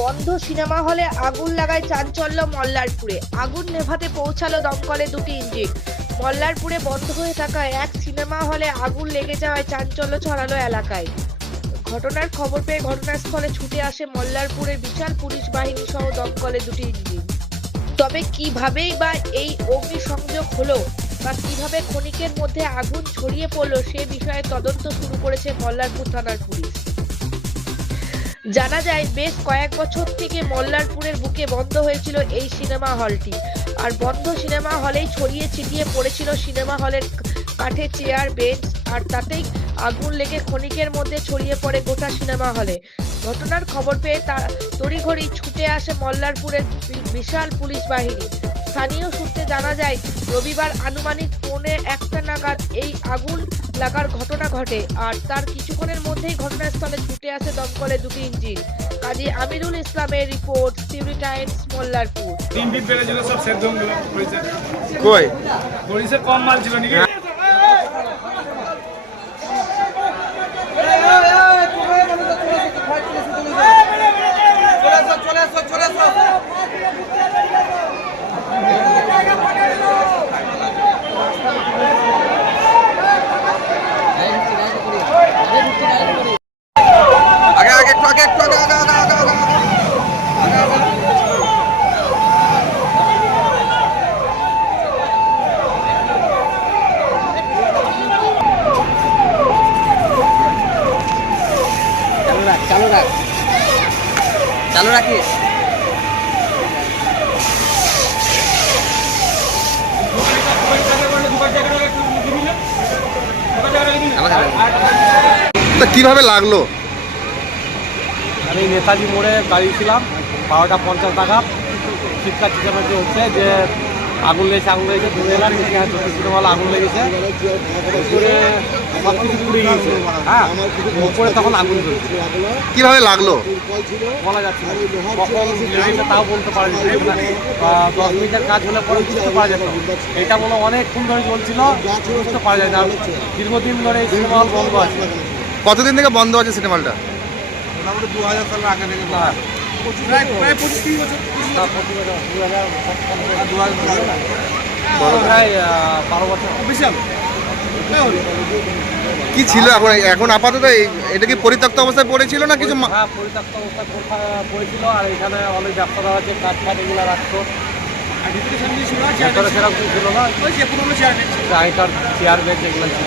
বন্ধ সিনেমা হলে আগুন লাগায় চাঞ্চল্য মল্লারপুরে। আগুন নেভাতে পৌঁছালো দমকলে দুটি ইঞ্জিন। মল্লারপুরে বন্ধ হয়ে থাকা এক সিনেমা হলে আগুন লেগে যাওয়ায় চাঞ্চল্য ছড়ালো এলাকায়। ঘটনার খবর পেয়ে ঘটনাস্থলে ছুটে আসে মল্লারপুরের বিশাল পুলিশ বাহিনী সহ দমকলে দুটি ইঞ্জিন। তবে কিভাবেই বা এই অগ্নিসংযোগ হলো বা কিভাবে ক্ষণিকের মধ্যে আগুন ছড়িয়ে পড়লো সে বিষয়ে তদন্ত শুরু করেছে মল্লারপুর থানার পুলিশ। জানা যায়, বেশ কয়েক বছর থেকে মল্লারপুরের বুকে বন্ধ হয়েছিল এই সিনেমা হলটি। আর বন্ধ সিনেমা হলেই ছড়িয়ে ছিটিয়ে পড়েছিল সিনেমা হলের কাঠের চেয়ার, বেঞ্চ, আর তাতেই আগুন লেগে ক্ষণিকের মধ্যে ছড়িয়ে পড়ে গোটা সিনেমা হলে। ঘটনার খবর পেয়ে তড়িঘড়ি ছুটে আসে মল্লারপুরের বিশাল পুলিশ বাহিনী। স্থানীয় সূত্রে জানা যায়, রবিবার আনুমানিক 1:45 নাগাদ এই আগুন লাগার ঘটনা ঘটে। আর তার কিছুক্ষণের মধ্যেই ঘটনাস্থলে ছুটে আসে দমকলে দুটি ইঞ্জিন। কাজী আমিরুল ইসলামের রিপোর্ট, সিউরি টাইমস, মল্লারপুর। 3 দিন পেলে ছিল সব সেদ্ধ হয়ে গেল। কই পরিসে কম মাল ছিল নাকি? আগে আগে একটু আগে একটু আগে আগে আগে আগে আগে চালু রাখিস। কিভাবে লাগলো? আমি নেতাজি মোড়ে দাঁড়িয়েছিলাম 12:50 নাগাদ। চিৎকার চেঁচামেচি হচ্ছে যে আগুন লেগেছে ধরে এলাম, সিনেমা হলে আগুন লেগেছে, উপরে সব কিছু পুড়ে গিয়েছে। হ্যাঁ, উপরে তখন আগুন জ্বলছে। কিভাবে লাগলো বলা যাচ্ছে না, কখন লেগেছে তাও বলতে পারিনি। 10 মিনিটের কাজ হলে পরে বুঝতে পারা যেত। এটা বলো অনেকক্ষণ ধরে চলছিল, বুঝতে পারা যায় না। দীর্ঘদিন ধরে এই সিনেমা হল বন্ধ আছে। কতদিন থেকে বন্ধ আছে সিনেমা হলটা? মোটামুটি 2000 সালের আগে থেকে হ্যাঁ, প্রায় 25-30 বছর। প্রায় 12 বছর। বিশাল কি ছিল এখন? এখন আপাতত এটা কি পরিত্যক্ত অবস্থায় পড়েছিল না কিছু? হ্যাঁ, পরিত্যক্ত অবস্থায় পড়েছিল। আর এখানে অনেক ব্যবসাদার আছে, কাঠ ফাট এগুলো রাখতো। আর ভিতরে সামনে ছিল সেরকম ছিল না, পুরোনো চেয়ার আগেকার চেয়ার বেঞ্চ এগুলো ছিল।